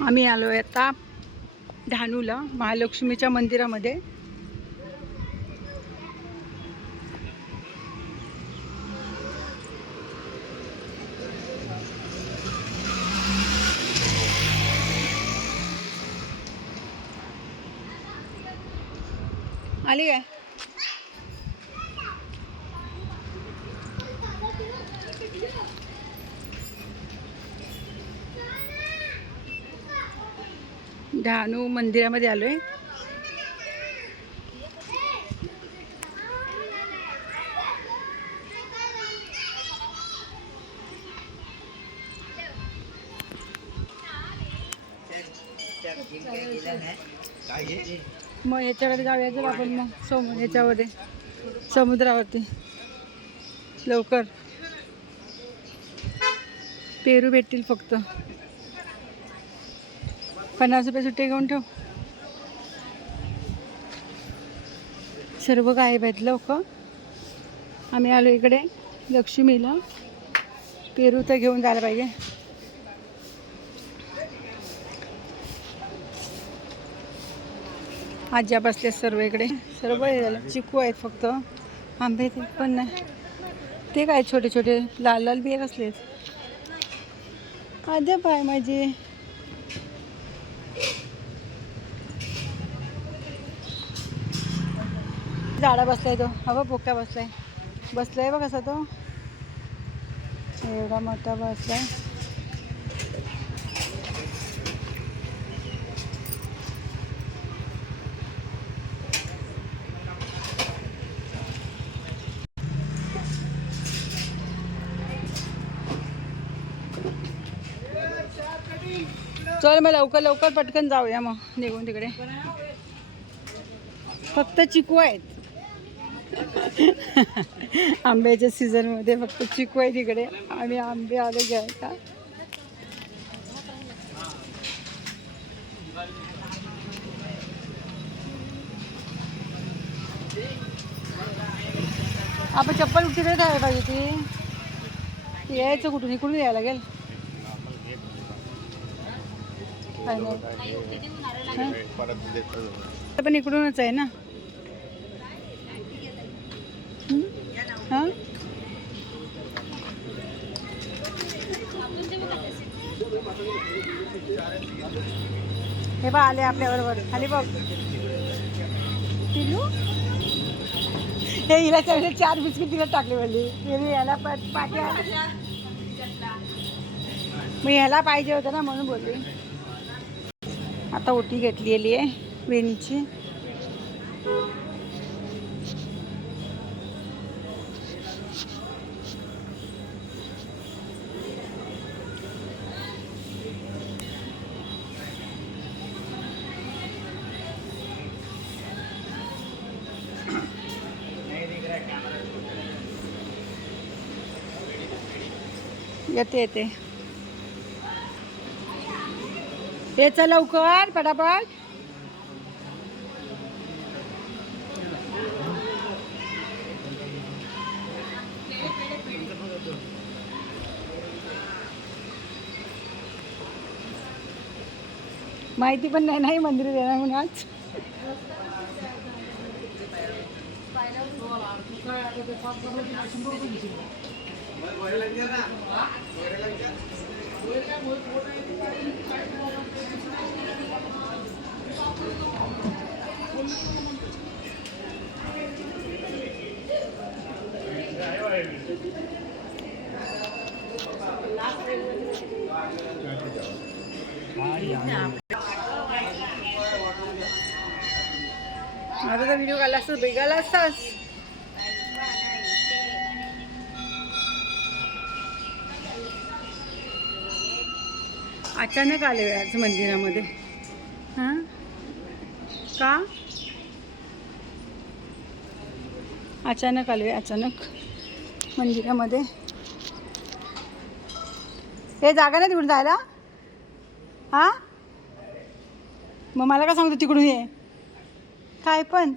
आम्ही आलो आहे आता डहाणूला महालक्ष्मीच्या मंदिरामध्ये. आली काय डहाणू मंदिरामध्ये आलो आहे मग याच्याकडे जाऊया जर आपण मग समोर याच्यामध्ये समुद्रावरती. लवकर. पेरू भेटतील फक्त. पन्नास रुपये सुट्टे घेऊन ठेव. सर्व गायब आहेत लोक. आम्ही आलो इकडे लक्ष्मीला. पेरू तर घेऊन जायला पाहिजे. आज्या बसल्या सर्व इकडे. सर्व हे झालं चिकू आहेत फक्त. आंबे ते पण नाही. ते काय छोटे छोटे लाल लाल बिया कसले आहेत पाय माझी. झाडा बसलाय तो. हवा बघ बसलाय. बसलाय बघ कसा तो. एवढा मोठा बसलाय. चल मग लवकर लवकर पटकन जाऊया मग निघून तिकडे. फक्त चिकू आहेत. आंब्याच्या सीझनमध्ये फक्त चिकू आहे तिकडे आम्ही आंबे आले घ्यायचा आपण चप्पल तिकडे ठेवायला पाहिजे ती. यायचं कुठून? इकडून यायला लागेल. पाहिजे पण इकडूनच आहे ना? हं? हे बा आले आपल्या बरोबर खाली बघ. पिलू हे हिला चांगले चार बिस्किट तिला टाकले म्हणजे याला पण पाट्या मग ह्याला पाहिजे होतं ना म्हणून बोलली. आता ओटी घेतलेली आहे वेणीची. येते येते. याचा लवकर पटापट. माहिती पण नाही नाही मंदिर देणार म्हणून आज माझा तर व्हिडिओ काढला असतास बेगाला असतास अचानक आले आज मंदिरामध्ये. हां? का? अचानक आले अचानक. मंदिरामध्ये. हे जागा नाही तिकडून जायला? हां? मग मला का सांगतो तिकडून ये. काय पण?